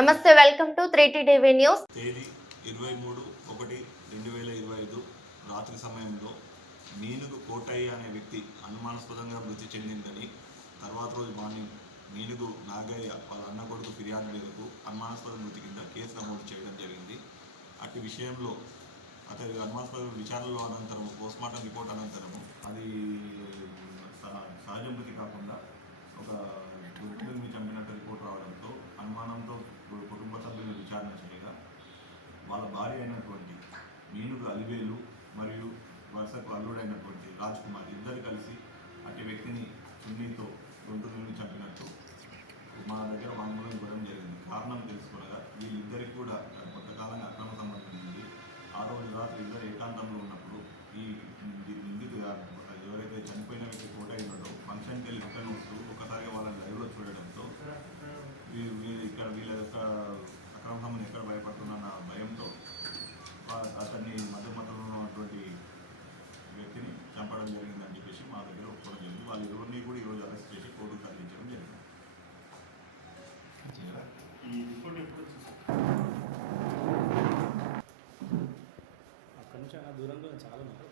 నమస్తే welcome to three TV news. తేదీ ఇరవై మూడు ఒకటి రెండు వేల ఇరవై ఐదు రాత్రి సమయంలో మీనుగు కోటయ్య అనే వ్యక్తి అనుమానాస్పదంగా మృతి చెందిందని తర్వాత రోజు మార్నింగ్ మీనుగు నాగయ్య వాళ్ళ అన్న కొడుకు ఫిర్యాదు మేరకు అనుమానాస్పద మృతి కింద కేసు నమోదు చేయడం జరిగింది. అటు విషయంలో అతని అనుమానాస్పద విచారణలో అనంతరం పోస్ట్మార్టం రిపోర్ట్ అనంతరము అది వాళ్ళ భార్య అయినటువంటి మీనుగు అలివేలు మరియు వరుసకు అల్లుడైనటువంటి రాజ్ కుమార్ ఇద్దరు కలిసి అటు వ్యక్తిని చున్నీతో గొంతు నుండి చంపినట్టు మా దగ్గర వాంగ్మూలం ఇవ్వడం జరిగింది. కారణం తెలుసుకోగా వీళ్ళిద్దరికి కూడా కొంతకాలంగా అక్రమ సంబంధం ఉంది. ఆ రోజు రాత్రి ఇద్దరు ఏకాంతంలో ఉన్నప్పుడు ఈ నిందితు ఎవరైతే చనిపోయిన వ్యక్తి కోట అయినాడో ఫంక్షన్కి వెళ్ళి రిటర్న్ వస్తూ ఒకసారిగా వాళ్ళని లైవ్లో చూడడంతో ఇక్కడ వీళ్ళ యొక్క అక్రమ సంబంధం ఎక్కడ భయపడుతున్న రావడం జరిగిందని చెప్పేసి మా దగ్గర ఒప్పుకోవడం జరిగింది. వాళ్ళు ఎవరిని కూడా ఈరోజు అరెస్ట్ చేసి కోర్టుకు తరలించడం జరిగింది. అక్కడ నుంచి ఆ దూరంలో చాలా ఉన్నారు